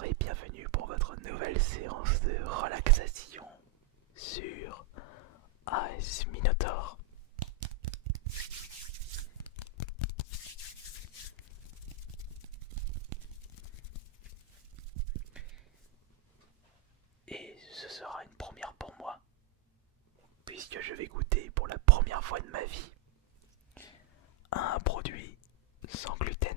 Bonjour et bienvenue pour votre nouvelle séance de relaxation sur AS Minotaur. Et ce sera une première pour moi, puisque je vais goûter pour la première fois de ma vie un produit sans gluten.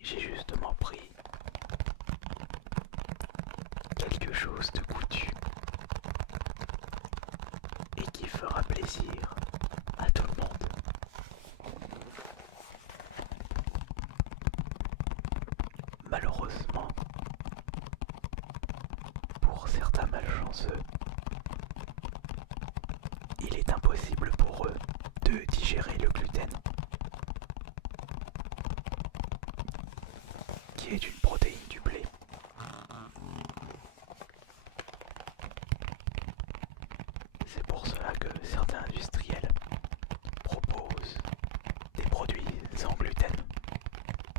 J'ai justement pris quelque chose de goûtu et qui fera plaisir à tout le monde. Malheureusement, pour certains malchanceux, il est impossible pour eux de digérer le gluten, qui est une protéine du blé. C'est pour cela que certains industriels proposent des produits sans gluten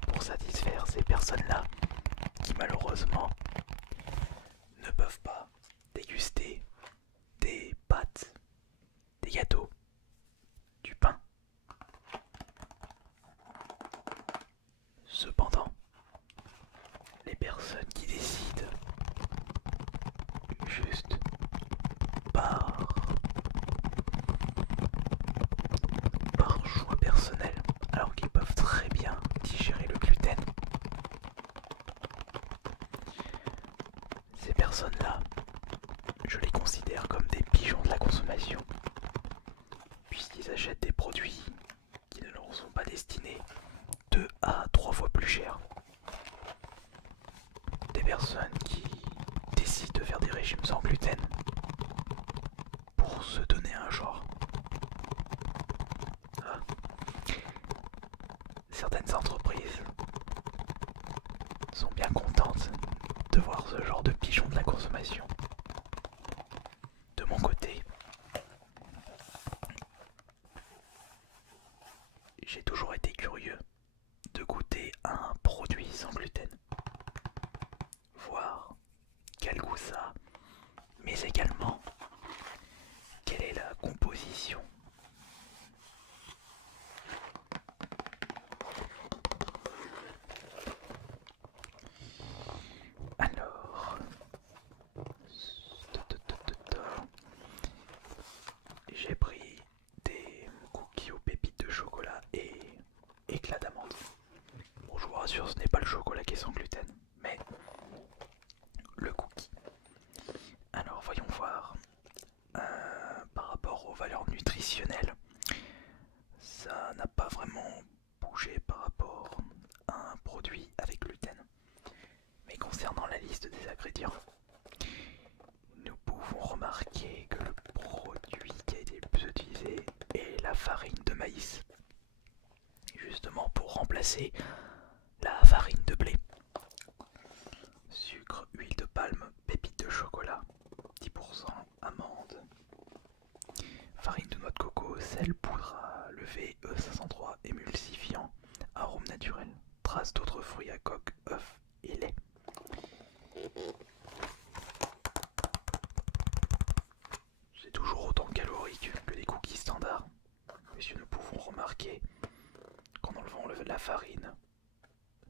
pour satisfaire ces personnes-là qui malheureusement ne peuvent pas déguster des pâtes, des gâteaux, du pain. Cependant, les personnes qui décident juste par choix personnel, alors qu'ils peuvent très bien digérer le gluten, ces personnes-là, je les considère comme des pigeons de la consommation, puisqu'ils achètent des produits qui ne leur sont pas destinés 2 à 3 fois plus cher. Des personnes qui décident de faire des régimes sans gluten pour se donner un genre. Ah. Certaines entreprises sont bien contentes de voir ce genre de pigeons de la consommation. De mon côté, j'ai toujours été curieux de goûter un produit sans gluten, voir quel goût ça a, mais également quelle est la composition. Alors, j'ai pris des cookies aux pépites de chocolat et éclats d'amande. Bon, je vous rassure, ce n'est pas le chocolat qui est sans gluten, mais le cookie. Alors, voyons voir. Par rapport aux valeurs nutritionnelles, ça n'a pas vraiment bougé par rapport à un produit avec gluten. Mais concernant la liste des ingrédients, nous pouvons remarquer que le produit qui a été le plus utilisé est la farine de maïs, justement pour remplacer la farine de blé. Sucre, huile de palme, pépites de chocolat, 10% amandes, farine de noix de coco, sel, poudre à lever, E503, émulsifiant, arôme naturel, traces d'autres fruits à coque, œufs et lait. C'est toujours autant calorique que les cookies standards, puisque nous pouvons remarquer qu'en enlevant la farine,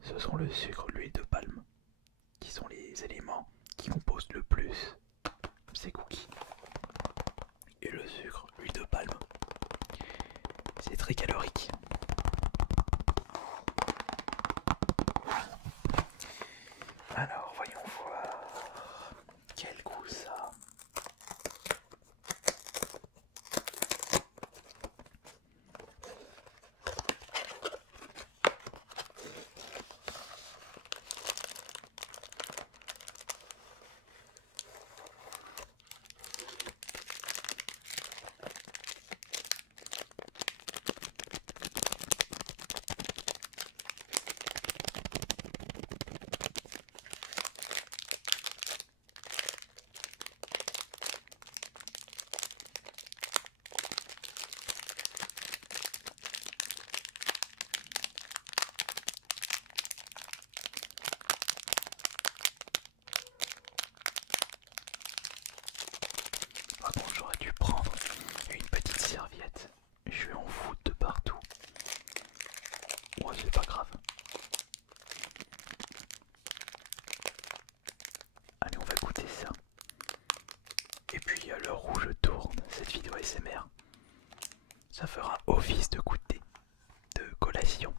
ce sont le sucre, l'huile de palme, qui sont les éléments qui composent le plus ces cookies. Et le sucre, l'huile de palme, c'est très calorique. Alors voyons voir quel goût ça a. fera office de goûter, de collation,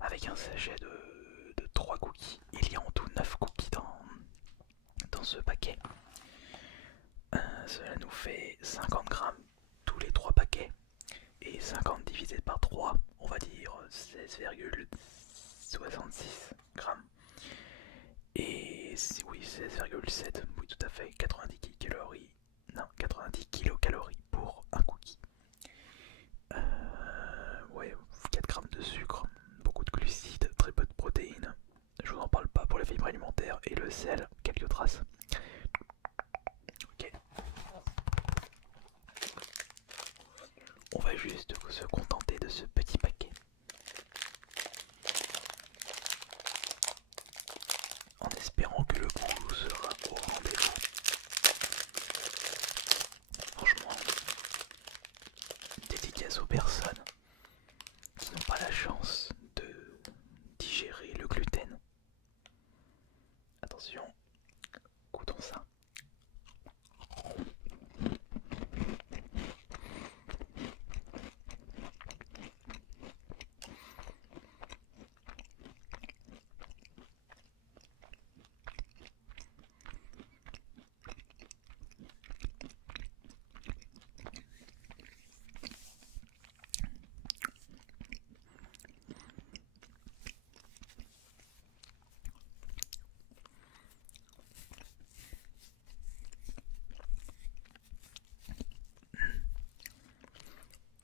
avec un sachet de 3 cookies. Il y a en tout 9 cookies dans ce paquet. Cela nous fait 50 grammes tous les 3 paquets. Et 50 divisé par 3, on va dire 16,66 grammes. Et oui, 16,7, oui tout à fait, 90 calories, non, 90 kilocalories pour un cookie. Ouais, 4 grammes de sucre, beaucoup de glucides, très peu de protéines. Je vous en parle pas pour les fibres alimentaires et le sel, quelques traces. Ok. On va juste se contenter de ce petit paquet. En espérant que le goût sera au rendez-vous. Franchement, dédicace aux personnes qui n'ont pas la chance de digérer le gluten. Attention, goûtons ça.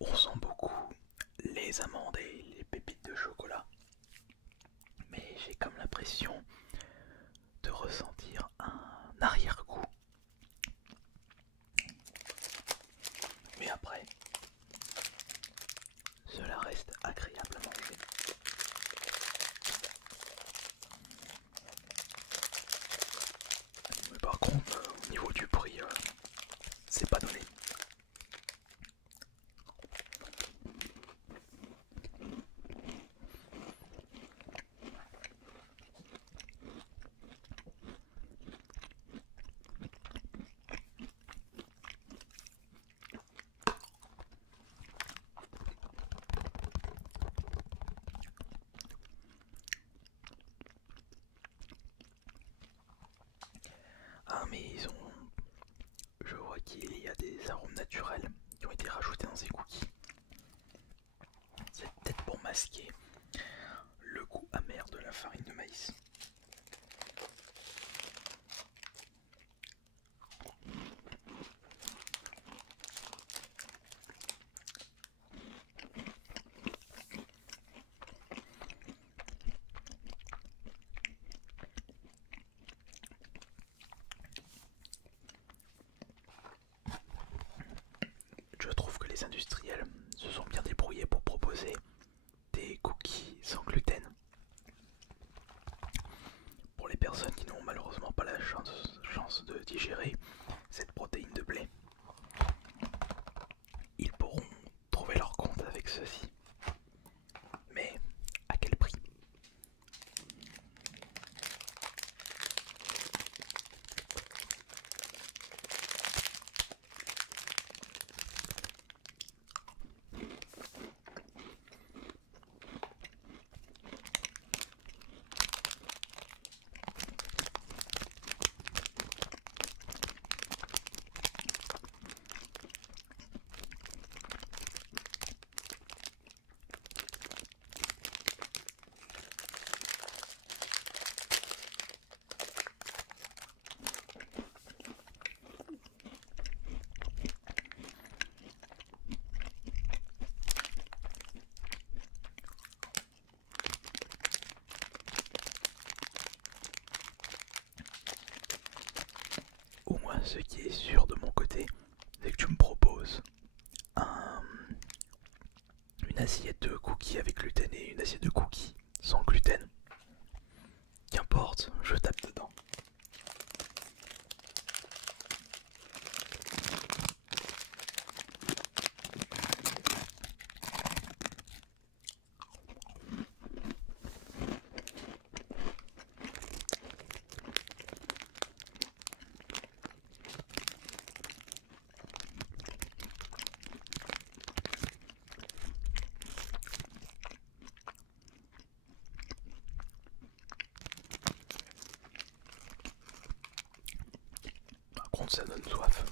On sent beaucoup les amandes et les pépites de chocolat, mais j'ai comme l'impression de ressentir un arrière-goût. Mais après, cela reste agréable à manger. Mais par contre, au niveau du prix, c'est pas donné. Ah mais ils ont... Je vois qu'il y a des arômes naturels qui ont été rajoutés dans ces cookies. C'est peut-être pour masquer le goût amer de la farine de maïs. Je trouve que les industriels se sont bien débrouillés pour proposer des cookies sans gluten. Pour les personnes qui n'ont malheureusement pas la chance de digérer cette protéine de blé, ils pourront trouver leur compte avec ceci. Mais à quel prix? Au moins ce qui est sûr de mon côté, c'est que tu me proposes une assiette de cookies avec gluten et une assiette de cookies sans gluten. Qu'importe, je tape dedans. contre ça donne soif.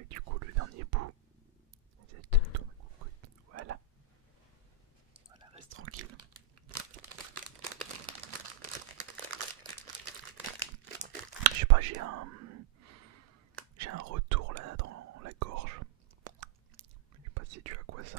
Et du coup le dernier bout, voilà, voilà, reste tranquille. Je sais pas, j'ai un retour là dans la gorge. Je sais pas si tu as quoi ça.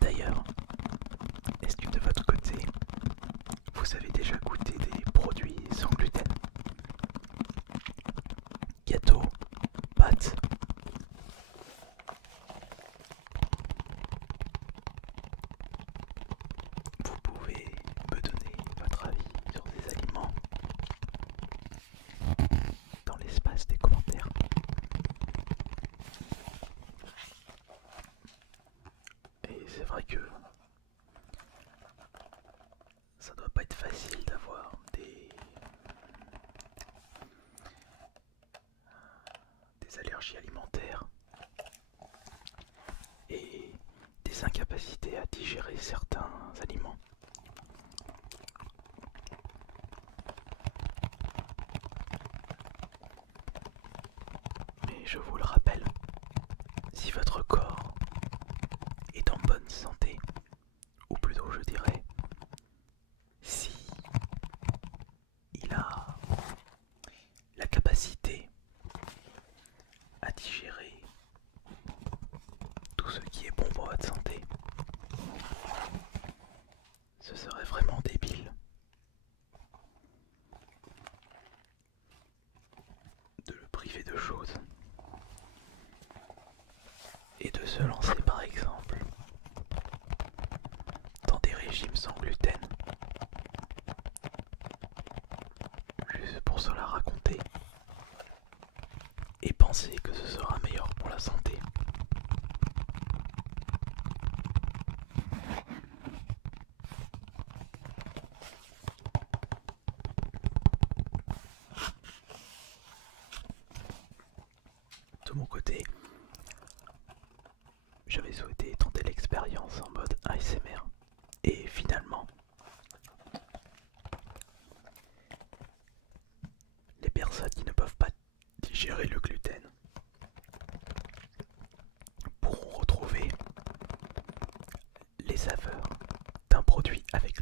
D'ailleurs, est-ce que de votre côté, vous avez déjà goûté des produits sans gluten? Gâteaux, pâtes? Vous pouvez me donner votre avis sur ces aliments dans l'espace des commentaires. Et c'est vrai que ça doit pas être facile d'avoir des allergies alimentaires et des incapacités à digérer certains aliments. Mais je vous le rappelle, si votre corps est en bonne santé, ou plutôt je dirais, si il a la capacité à digérer tout ce qui est bon pour votre santé, ce serait vraiment débile de le priver de choses et de se lancer par exemple dans des régimes sans gluten juste pour se la raconter et penser que ce sera meilleur pour la santé. De mon côté, j'avais souhaité tenter l'expérience en mode ASMR et finalement, les personnes qui ne peuvent pas digérer le gluten pourront retrouver les saveurs d'un produit avec